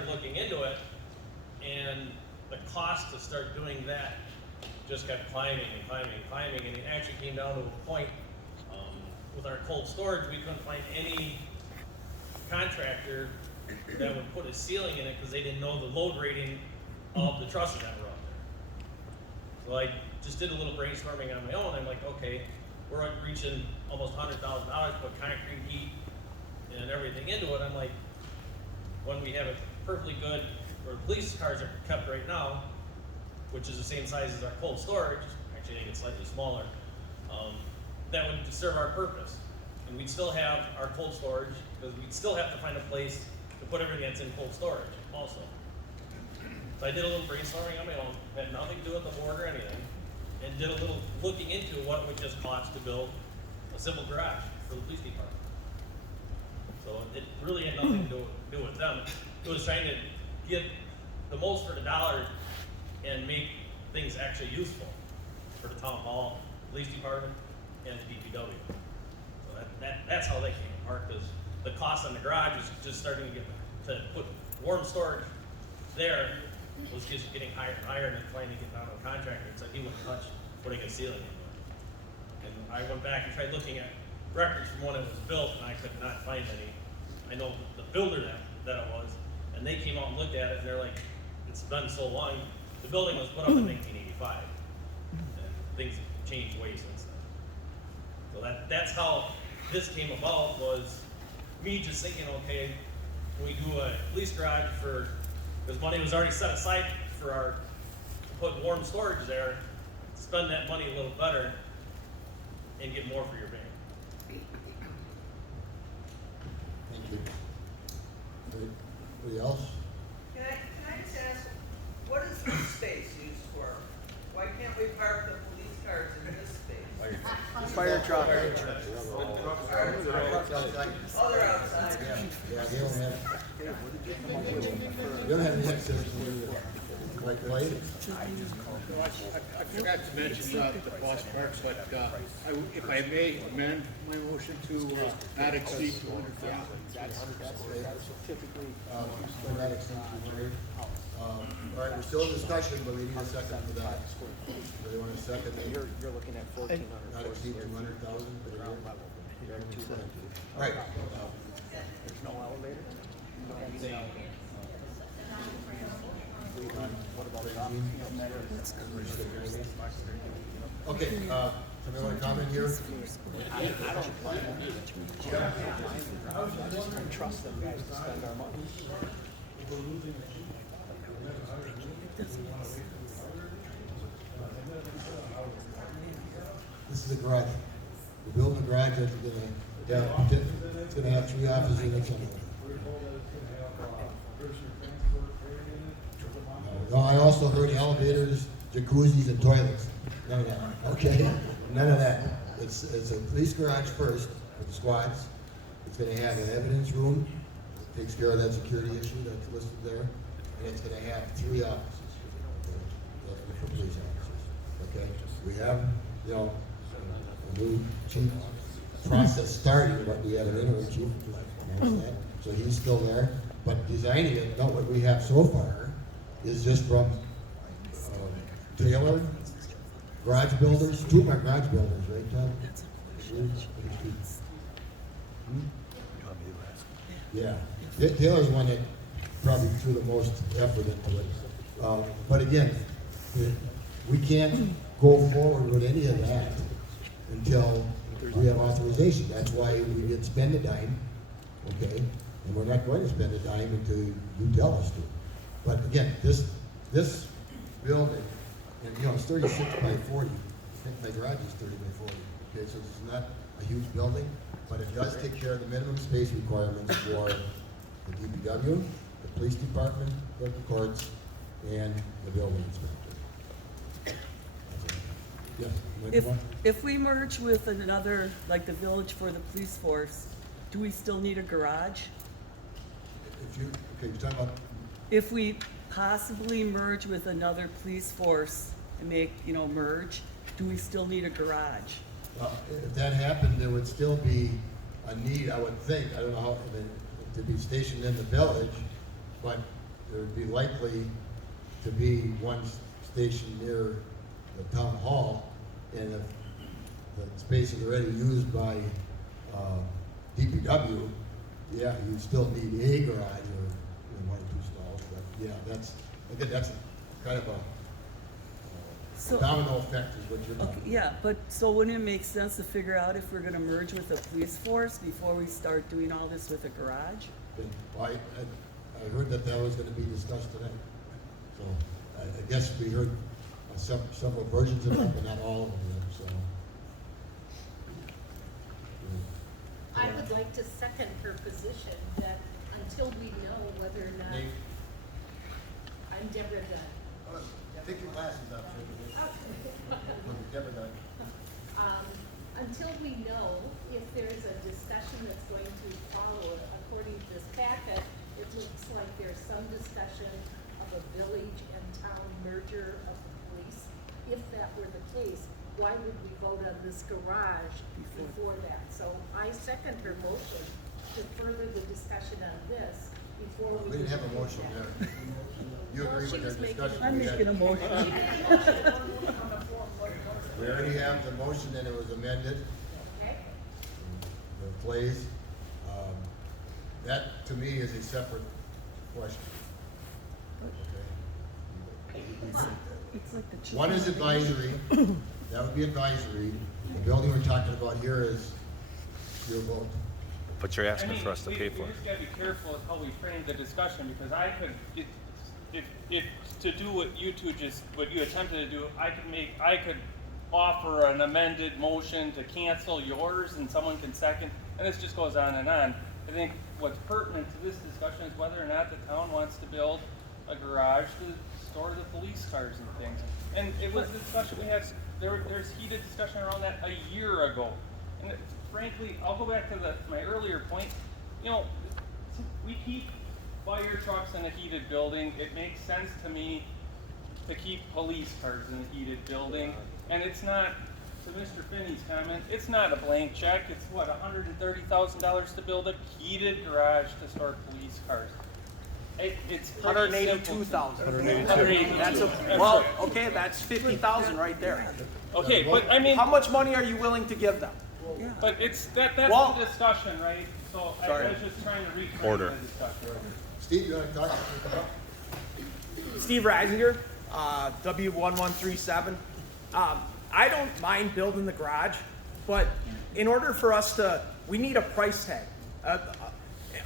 looking into it, and the cost to start doing that just kept climbing and climbing and climbing, and it actually came down to a point with our cold storage, we couldn't find any contractor that would put a ceiling in it because they didn't know the load rating of the trusses that were up there. So I just did a little brainstorming on my own. I'm like, okay, we're reaching almost $100,000, put concrete, heat, and everything into it. I'm like, when we have it perfectly good, where police cars are kept right now, which is the same size as our cold storage, actually I think it's slightly smaller, that would serve our purpose. And we'd still have our cold storage, because we'd still have to find a place to put everything that's in cold storage also. So I did a little brainstorming on my own, had nothing to do with the board or anything, and did a little looking into what it would just cost to build a simple garage for the police department. So it really had nothing to do with them. It was trying to get the most for the dollar and make things actually useful for the town hall, police department, and the DPW. So that's how they came apart, because the cost on the garage was just starting to put warm storage there was just getting higher and higher, and then finally get down to a contractor and said he wouldn't touch putting a ceiling in there. And I went back and tried looking at records from when it was built, and I could not find any. I know the builder that it was, and they came out and looked at it, and they're like, it's been so long. The building was put up in 1985, and things have changed way since then. So that's how this came about, was me just thinking, okay, when we do a police garage because money was already set aside for to put warm storage there, spend that money a little better and get more for your van. Thank you. Anybody else? Can I just ask, what is this space used for? Why can't we park the police cars in this space? Fire truck. Oh, they're outside. Yeah, they don't have any access to like play. I forgot to mention the Boss Parks, but if I may amend my motion to not exceed 200,000. We're not exceeding 200. All right, we're still in discussion, but we need a second for that. Do they want a second? You're looking at 1,400. Not exceed 200,000 for the year? All right. There's no elevator? Okay, somebody want to comment here? I don't trust them guys to spend our money. This is a garage. We're building a garage that's gonna have 3 office units in it. No, I also heard elevators, jacuzzis, and toilets. None of that. Okay, none of that. It's a police garage first for the squads. It's gonna have an evidence room, takes care of that security issue that's listed there, and it's gonna have 3 offices for police officers. Okay, we have, a new chief process starting, but we have an interim chief, so he's still there. But designing it, not what we have so far, is just from Taylor, garage builders, 2 of my garage builders, right, Todd? Yeah, Taylor's one that probably threw the most effort into it. But again, we can't go forward with any of that until we have authorization. That's why we didn't spend a dime, okay? And we're not going to spend a dime until you tell us to. But again, this building, and it's 36 by 40. I think my garage is 30 by 40. Okay, so it's not a huge building, but it does take care of the minimum space requirements for the DPW, the police department, the courts, and the building inspector. Yes. If we merge with another, like the village for the police force, do we still need a garage? You're talking about. If we possibly merge with another police force and make, merge, do we still need a garage? If that happened, there would still be a need, I would think, I don't know how, to be stationed in the village, but there'd be likely to be one station near the town hall, and if the space is already used by, DPW, yeah, you still need a garage or, one or two stalls, but yeah, I think that's kind of a So- domino effect is what you're Okay, talking. yeah, but so wouldn't it make sense to figure out if we're gonna merge with the police force before we start doing all this with a garage? Well, I heard that was gonna be discussed tonight, so I guess we heard several versions of that, but not all of them, so. I would like to second her position that until we know whether or not, Nate? I'm Deborah Dunn. Take your glasses off, Deborah Dunn. Until we know if there is a discussion that's going to follow according to this packet, it looks like there's some discussion of a village and town merger of the police. If that were the case, why would we vote on this garage before that? So I second her motion to further the discussion on this before we. We didn't have a motion there. You Well, agree she with was their making discussion? I'm We had- making a motion. We already have the motion and it was amended, Okay, the plays. That to me is a separate question. Okay? It's like the One is advisory, that would be advisory. The building we're talking about here is your vote. But you're I asking mean, for us to pay for We it. just gotta be careful with how we frame the discussion, because I could, if to do what you two what you attempted to do, I could offer an amended motion to cancel yours, and someone can second, and this just goes on and on. I think what's pertinent to this discussion is whether or not the town wants to build a garage to store the police cars and things. And it was a discussion we had, there's heated discussion around that a year ago. And frankly, I'll go back to my earlier point, we keep fire trucks in a heated building. It makes sense to me to keep police cars in a heated building. And it's not, to Mr. Finney's comment, it's not a blank check. It's what, $130,000 to build a heated garage to store police cars. It's pretty simple. $182,000. That's That's well, right. okay, that's 50,000 right there. Okay, but I mean, How much money are you willing to give them? but that's Well- the discussion, right? So I Sorry. was just trying to reframe Order. the discussion. Steve, you want to talk? Steve Reisinger, W1137. I don't mind building the garage, but in order for us to, we need a price tag.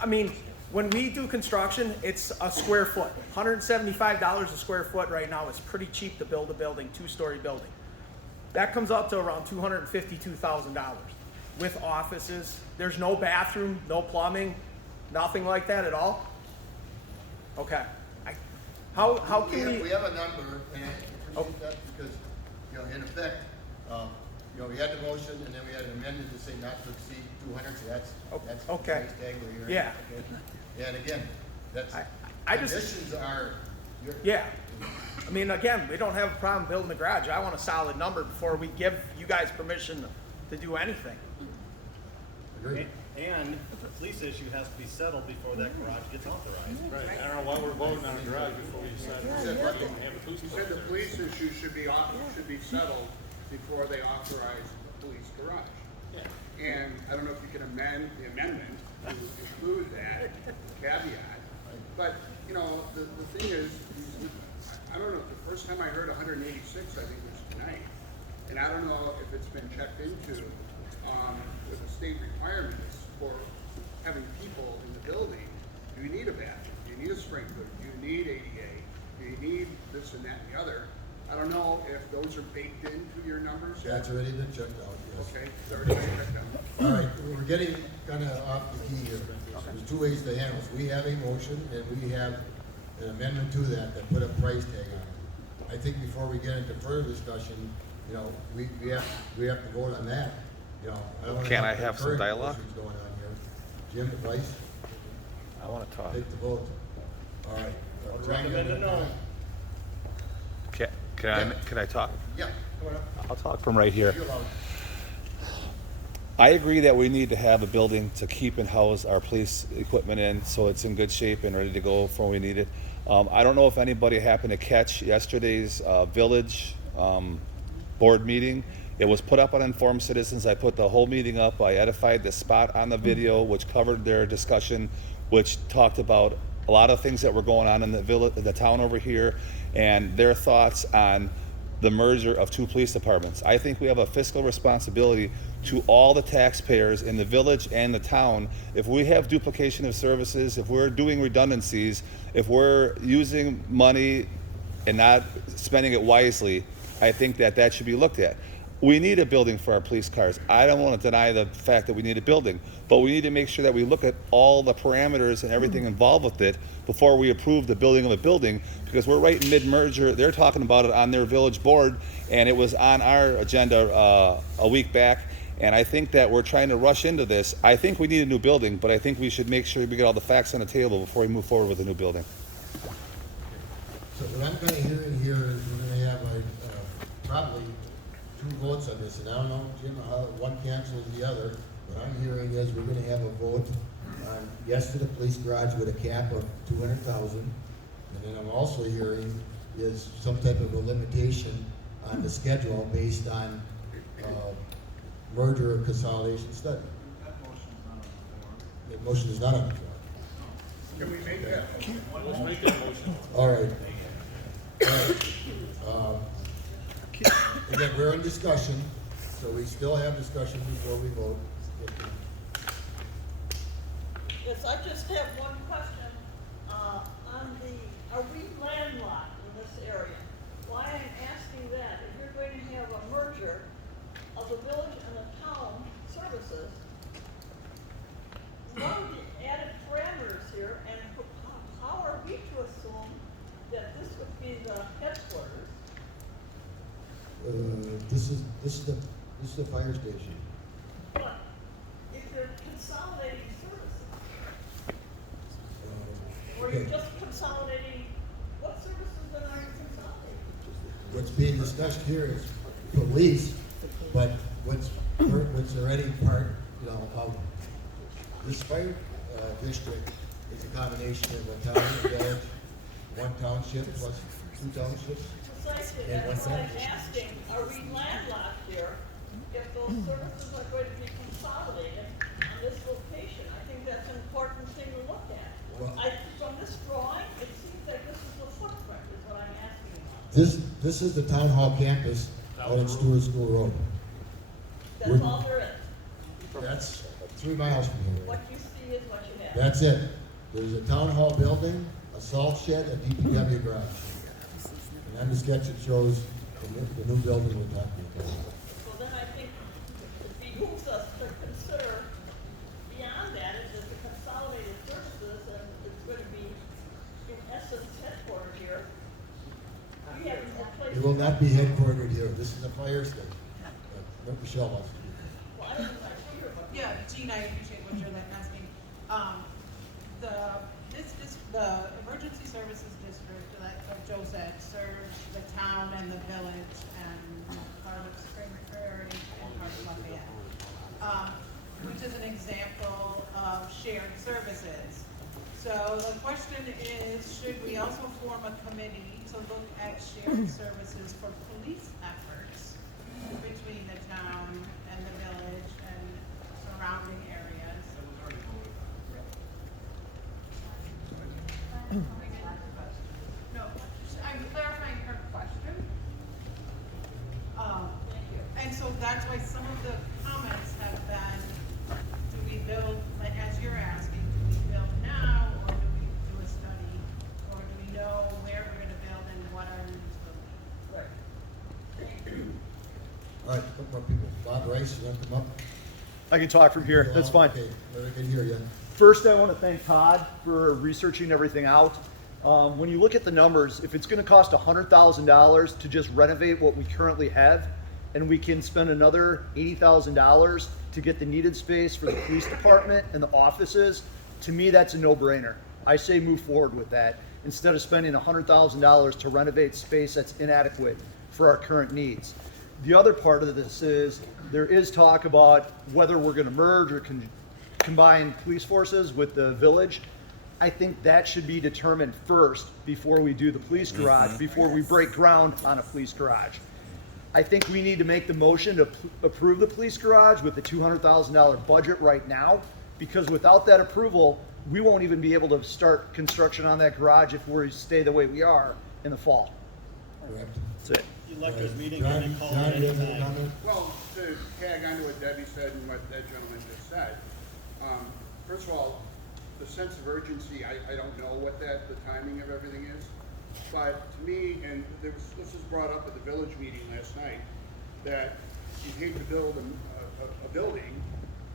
I mean, when we do construction, it's a square foot. $175 a square foot right now is pretty cheap to build a building, two-story building. That comes up to around $252,000 with offices. There's no bathroom, no plumbing, nothing like that at all. Okay. How can we? We have a number, and I appreciate that because, in effect, we had the motion and then we had it amended to say not to exceed 200, so that's the Okay. price tag we're hearing. Yeah. Okay. And again, that's, I just- conditions are, Yeah. I mean, again, we don't have a problem building a garage. I want a solid number before we give you guys permission to do anything. agreed. And the police issue has to be settled before that garage gets authorized. Right, I don't know why we're voting on a garage before we decide. You said the police issue should be settled before they authorize the police garage. And I don't know if you can amend the amendment to include that caveat, but, the thing is, I don't know, the first time I heard 186, I think was tonight, and I don't know if it's been checked into, with the state requirements for having people in the building. Do you need a bathroom? Do you need a sprinkler? Do you need ADA? Do you need this and that and the other? I don't know if those are baked into your numbers. That's already been checked out, yes. Okay, it's already been checked out. All right, we're getting kind of off the key here. There's two ways to handle this. We have a motion and we have an amendment to that put a price tag on it. I think before we get into further discussion, we have to vote on that. I don't wanna Can I have some current dialogue? issues going on here. Jim, advice, I want to talk. take the vote. All right. recommend a no. Can I talk? Yeah, come on up. I'll talk from right here. You're allowed. I agree that we need to have a building to keep and house our police equipment in, so it's in good shape and ready to go for when we need it. I don't know if anybody happened to catch yesterday's village board meeting. It was put up on Informed Citizens. I put the whole meeting up. I edified the spot on the video, which covered their discussion, which talked about a lot of things that were going on in the village, the town over here, and their thoughts on the merger of two police departments. I think we have a fiscal responsibility to all the taxpayers in the village and the town. If we have duplication of services, if we're doing redundancies, if we're using money and not spending it wisely, I think that that should be looked at. We need a building for our police cars. I don't want to deny the fact that we need a building, but we need to make sure that we look at all the parameters and everything involved with it before we approve the building of a building, because we're right in mid-merger. They're talking about it on their village board, and it was on our agenda a week back, and I think that we're trying to rush into this. I think we need a new building, but I think we should make sure we get all the facts on the table before we move forward with a new building. So what I'm gonna hear in here is we're gonna have probably 2 votes on this, and I don't know, Jim, how one cancels the other. What I'm hearing is we're gonna have a vote on yes to the police garage with a cap of 200,000. And then I'm also hearing is some type of a limitation on the schedule based on merger or consolidation study. That motion is not on the floor. Can we make that? Let's make that motion. All right. Again, we're in discussion, so we still have discussion before we vote. Yes, I just have one question, are we landlocked in this area? Why I'm asking that, if you're going to have a merger of the village and the town services, one of the added parameters here, and how are we to assume that this would be the headquarters? This is the fire station. But if they're consolidating services, or you're Okay. just consolidating, what services then are you consolidating? What's being discussed here is police, but what's already part, of this fire district is a combination of a town, a village, 1 township plus 2 townships. Precisely, And that's one what I'm sentence. asking, are we landlocked here if those services are going to be consolidated on this location? I think that's an important thing to look at. Well- From this drawing, it seems like this is the footprint, is what I'm asking about. This is the town hall campus out on Stewart School Road. That's We're- all there is. That's 3 miles from here. What you see is what you have. That's it. There's a town hall building, a salt shed, a DPW garage. And on the sketch it shows the new building we're talking about. So then I think it behooves us to consider beyond that, is that the consolidated services, and it's going to be, in essence, headquartered here. We haven't had place. It will not be headquartered here. This is a fire station. Michelle wants to. Well, I don't know, I hear about. Yeah, Gina, I appreciate what you're asking. The emergency services district, like Joe said, serves the town and the village and part of Spring Prairie and part of Lafayette, which is an example of shared services. So the question is, should we also form a committee to look at shared services for police efforts between the town and the village and surrounding areas? No, I'm clarifying her question. And so that's why some of the comments have been, do we build, like as you're asking, do we build now, or do we do a study, or do we know where we're gonna build and what our needs will be? All right, a couple more people. Bob Rice, you want to come up? I can talk from here, that's fine. Okay, I can hear you. First, I want to thank Todd for researching everything out. When you look at the numbers, if it's going to cost $100,000 to just renovate what we currently have, and we can spend another $80,000 to get the needed space for the police department and the offices, to me, that's a no-brainer. I say move forward with that, instead of spending $100,000 to renovate space that's inadequate for our current needs. The other part of this is, there is talk about whether we're going to merge or combine police forces with the village. I think that should be determined first before we do the police garage, before we break ground on a police garage. I think we need to make the motion to approve the police garage with the $200,000 budget right now, because without that approval, we won't even be able to start construction on that garage if we stay the way we are in the fall. Correct. That's it. Electors meeting, John, can be called John, do you have any anytime. comment? Well, to tag on to what Debbie said and what that gentleman just said, first of all, the sense of urgency, I don't know what the timing of everything is. But to me, and this was brought up at the village meeting last night, that you'd hate to build a building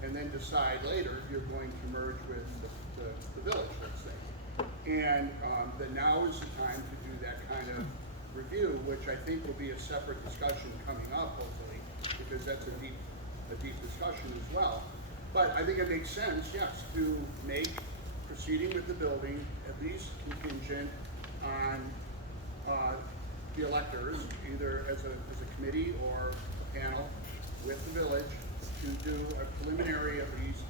and then decide later if you're going to merge with the village, let's say. And that now is the time to do that kind of review, which I think will be a separate discussion coming up, hopefully, because that's a deep discussion as well. But I think it makes sense, yes, to make proceeding with the building at least contingent on the electors, either as a committee or a panel with the village, to do a preliminary, at least,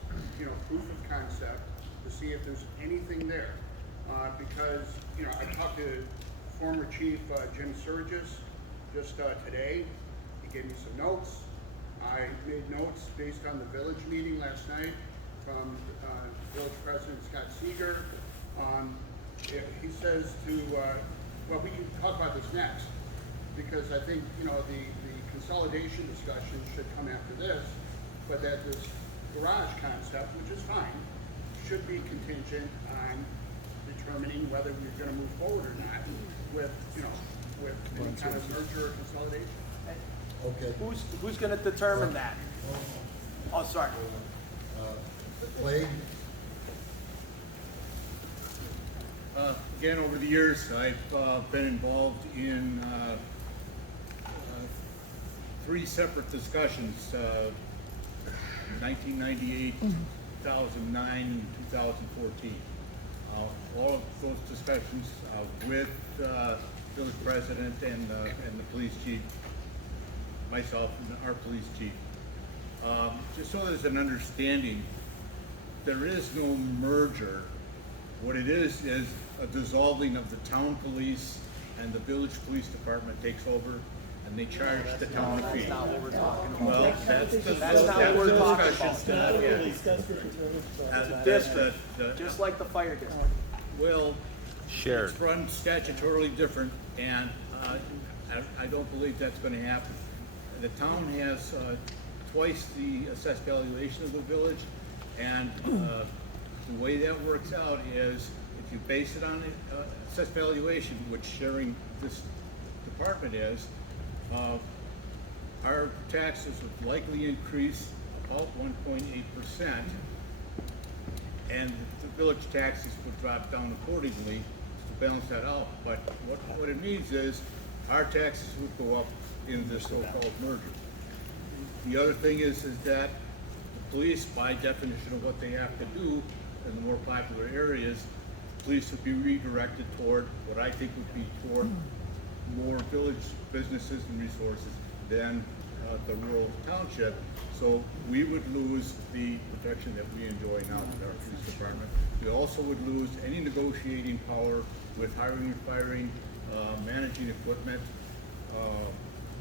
proof of concept to see if there's anything there. Because, I talked to former Chief Jim Surgis just today. He gave me some notes. I made notes based on the village meeting last night from village president Scott Seeger. He says well, we can talk about this next, because I think, the consolidation discussion should come after this, but that this garage concept, which is fine, should be contingent on determining whether we're gonna move forward or not with any kind of merger or consolidation. Okay. Who's gonna determine that? Oh, sorry. Clay? Again, over the years, I've been involved in 3 separate discussions, 1998, 2009, and 2014. All of those discussions with village president and the police chief, myself and our police chief. Just so there's an understanding, there is no merger. What it is a dissolving of the town police, and the village police department takes over, and they charge the town fee. That's not what we're talking about. Well, That's not what we're talking about. District, just like the fire district. Well, Shared. it's run statutorily different, and I don't believe that's gonna happen. The town has twice the assessed valuation of the village, and the way that works out is if you base it on assessed valuation, which sharing this department is, our taxes would likely increase about 1.8%, and the village taxes would drop down accordingly to balance that out. But what it means is our taxes would go up in this so-called merger. The other thing is that the police, by definition of what they have to do in the more popular areas, police would be redirected toward what I think would be toward more village businesses and resources than the rural township. So we would lose the protection that we enjoy now with our police department. We also would lose any negotiating power with hiring and firing, managing equipment.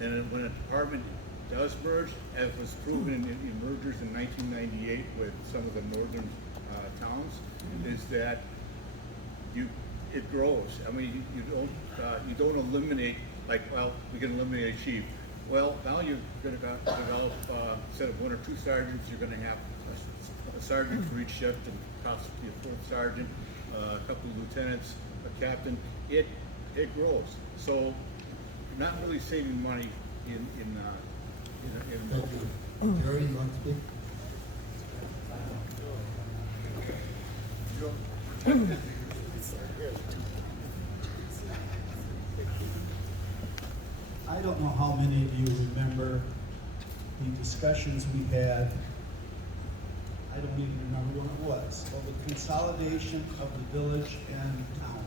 And when a department does merge, as was proven in mergers in 1998 with some of the northern towns, is that it grows. I mean, you don't eliminate, like, well, we can eliminate a chief. Well, now you're going to develop, instead of 1 or 2 sergeants, you're going to have a sergeant for each shift, and possibly a 4th sergeant, a couple of lieutenants, a captain. It grows. So you're not really saving money in Thank you. Jerry, you want to speak? I don't know how many of you remember the discussions we had, I don't even remember when it was, of the consolidation of the village and town.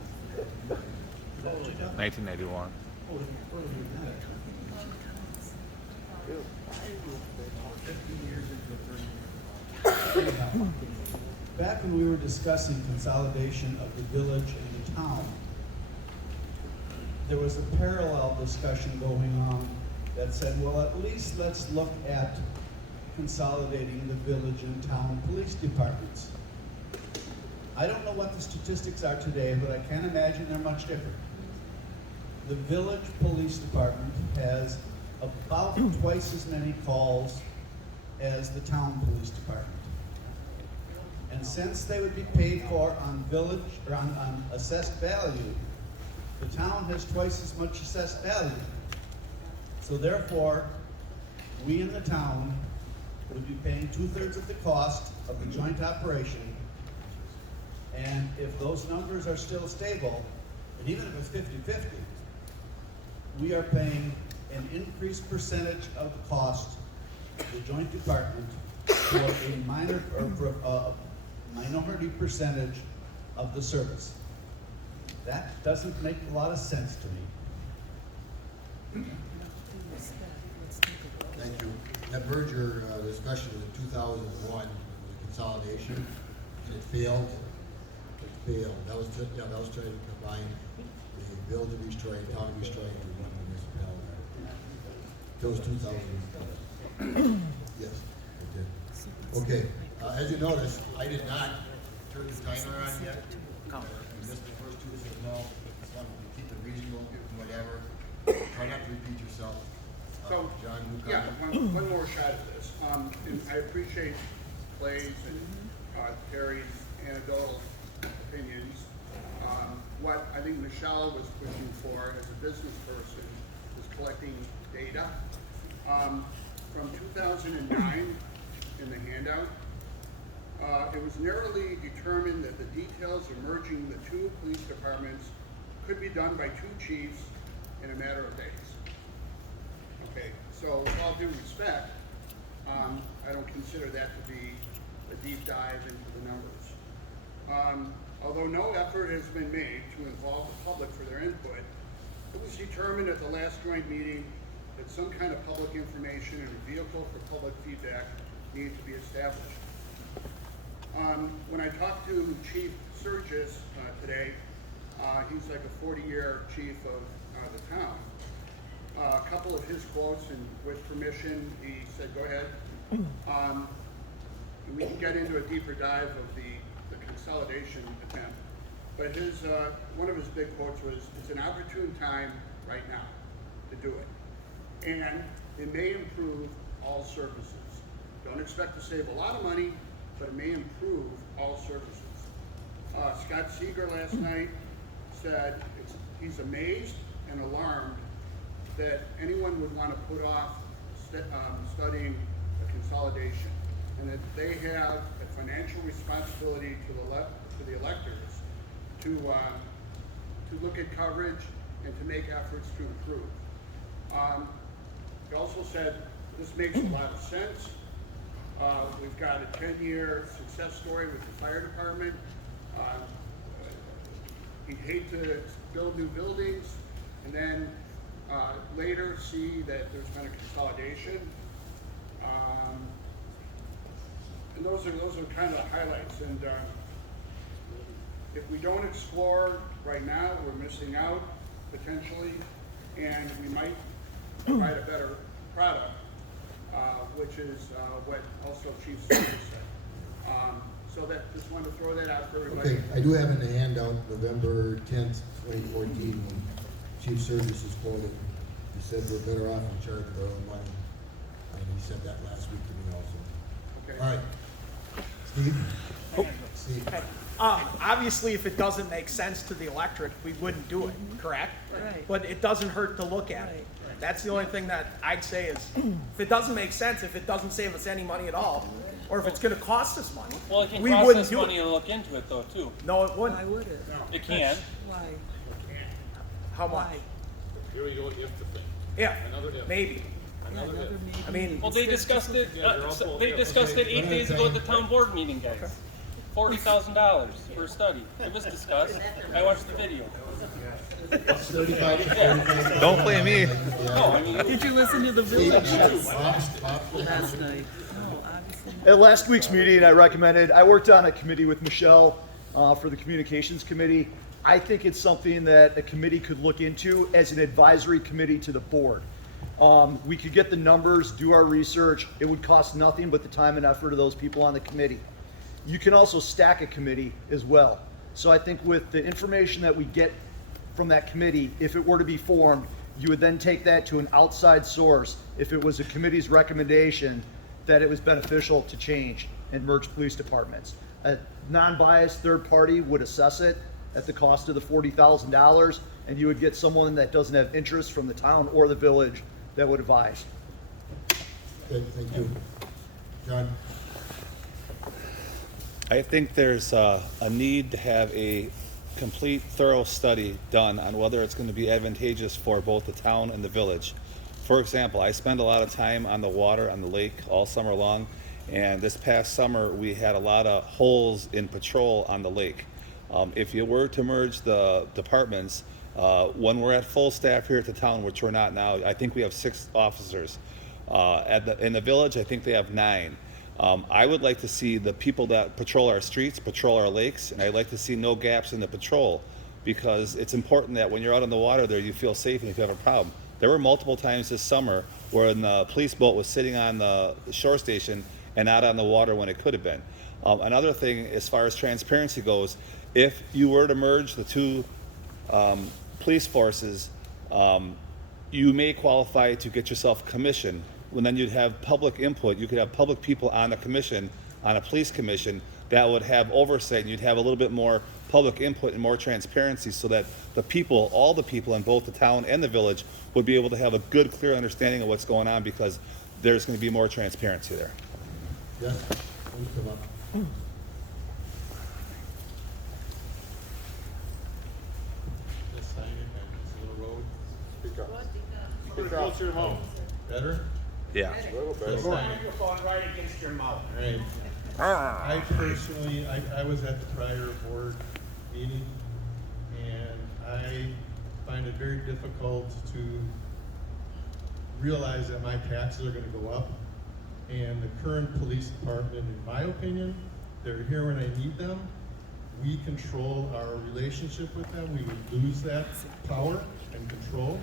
1991. Oh, earlier than that. back when we were discussing consolidation of the village and the town, there was a parallel discussion going on that said, well, at least let's look at consolidating the village and town police departments. I don't know what the statistics are today, but I can't imagine they're much different. The village police department has about twice as many calls as the town police department. And since they would be paid for on village, or on assessed value, the town has twice as much assessed value. So therefore, we in the town would be paying 2/3 of the cost of the joint operation. And if those numbers are still stable, and even if it's 50-50, we are paying an increased percentage of the cost of the joint department for a minor, or for a minority percentage of the service. That doesn't make a lot of sense to me. Thank you. That merger discussion was in 2001, the consolidation, and it failed. It failed. That was trying to combine the village of East Troy and town of East Troy into one municipality. That was 2001. Yes, it did. Okay, as you noticed, I did not turn the timer on yet. You missed the first two, said no, as long as we keep it reasonable, whatever. Try not to repeat yourself. So, John, you yeah, comment? one more shot at this. And I appreciate Clay's and Terry's anecdotal opinions. What I think Michelle was pushing for as a business person was collecting data. From 2009 in the handout, it was narrowly determined that the details of merging the two police departments could be done by two chiefs in a matter of days. Okay, so with all due respect, I don't consider that to be a deep dive into the numbers. Although no effort has been made to involve the public for their input, it was determined at the last joint meeting that some kind of public information and a vehicle for public feedback needed to be established. When I talked to Chief Surgis today, he's like a 40-year chief of the town. A couple of his quotes, and with permission, he said, go ahead. And we can get into a deeper dive of the consolidation attempt. But his one of his big quotes was, it's an opportune time right now to do it. And it may improve all services. Don't expect to save a lot of money, but it may improve all services. Scott Seeger last night said he's amazed and alarmed that anyone would want to put off studying a consolidation, and that they have a financial responsibility to the electors to look at coverage and to make efforts to improve. He also said this makes a lot of sense. We've got a 10-year success story with the fire department. He'd hate to build new buildings and then later see that there's been a consolidation. And those are kind of the highlights. And if we don't explore right now, we're missing out potentially, and we might provide a better product, which is what also Chief Surgis said. So that, just wanted to throw that out for everybody. Okay, I do have in the handout November 10th, 2014, when Chief Surgis is quoted. He said we're better off in charge of our own money. And he said that last week to me also. Okay. All right. Steve? Steve? Okay. Obviously, if it doesn't make sense to the electorate, we wouldn't do it, correct? Right. But it doesn't hurt to look at it. That's the only thing that I'd say is, if it doesn't make sense, if it doesn't save us any money at all, or if it's gonna cost us money, Well, it can we cost wouldn't us do money it. to look into it though, too. No, it wouldn't. Why would it? It can. Why? How much? Why? Here we go, if the thing. Yeah, Another if. maybe. Yeah, Another another if. I maybe. mean, Well, they discussed it, Yeah, they're all they full. discussed it 8 days ago at the town board meeting, guys. Okay. $40,000 for a study. It was discussed. I watched the video. It's 35 to 45. Don't blame me. Yeah. No, I mean, Did you listen to the village Bob, last night? No, obviously At last week's meeting, I worked on a committee with Michelle for the communications committee. I think it's something that a committee could look into as an advisory committee to the board. We could get the numbers, do our research. It would cost nothing but the time and effort of those people on the committee. You can also stack a committee as well. So I think with the information that we get from that committee, if it were to be formed, you would then take that to an outside source if it was a committee's recommendation that it was beneficial to change and merge police departments. A non-biased third party would assess it at the cost of the $40,000, and you would get someone that doesn't have interest from the town or the village that would advise. Okay, thank you. John? I think there's a need to have a complete, thorough study done on whether it's going to be advantageous for both the town and the village. For example, I spend a lot of time on the water, on the lake, all summer long, and this past summer we had a lot of holes in patrol on the lake. If you were to merge the departments, when we're at full staff here at the town, which we're not now, I think we have 6 officers. In the village, I think they have 9. I would like to see the people that patrol our streets, patrol our lakes, and I'd like to see no gaps in the patrol, because it's important that when you're out on the water there, you feel safe and if you have a problem. There were multiple times this summer where the police boat was sitting on the shore station and not on the water when it could have been. Another thing, as far as transparency goes, if you were to merge the 2 police forces, you may qualify to get yourself commission. When then you'd have public input, you could have public people on a commission, on a police commission, that would have oversight, and you'd have a little bit more public input and more transparency so that the people, all the people in both the town and the village would be able to have a good, clear understanding of what's going on, because there's going to be more transparency there. Yes? Please come up. This sign it, this little road. Speak up. Pretty close to your mouth. Better? Yeah. A little bit. This sign. Microphone right against your mouth. Right. I personally, I was at the prior board meeting, and I find it very difficult to realize that my taxes are gonna go up. And the current police department, in my opinion, they're here when I need them. We control our relationship with them. We would lose that power and control.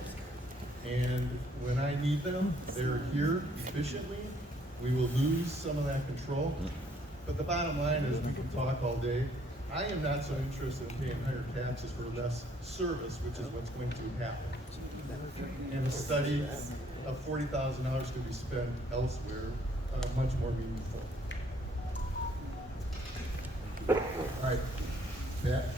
And when I need them, they're here efficiently. We will lose some of that control. But the bottom line is, we can talk all day. I am not so interested in paying higher taxes for less service, which is what's going to happen. And a study of $40,000 could be spent elsewhere, much more meaningful. All right, Pat?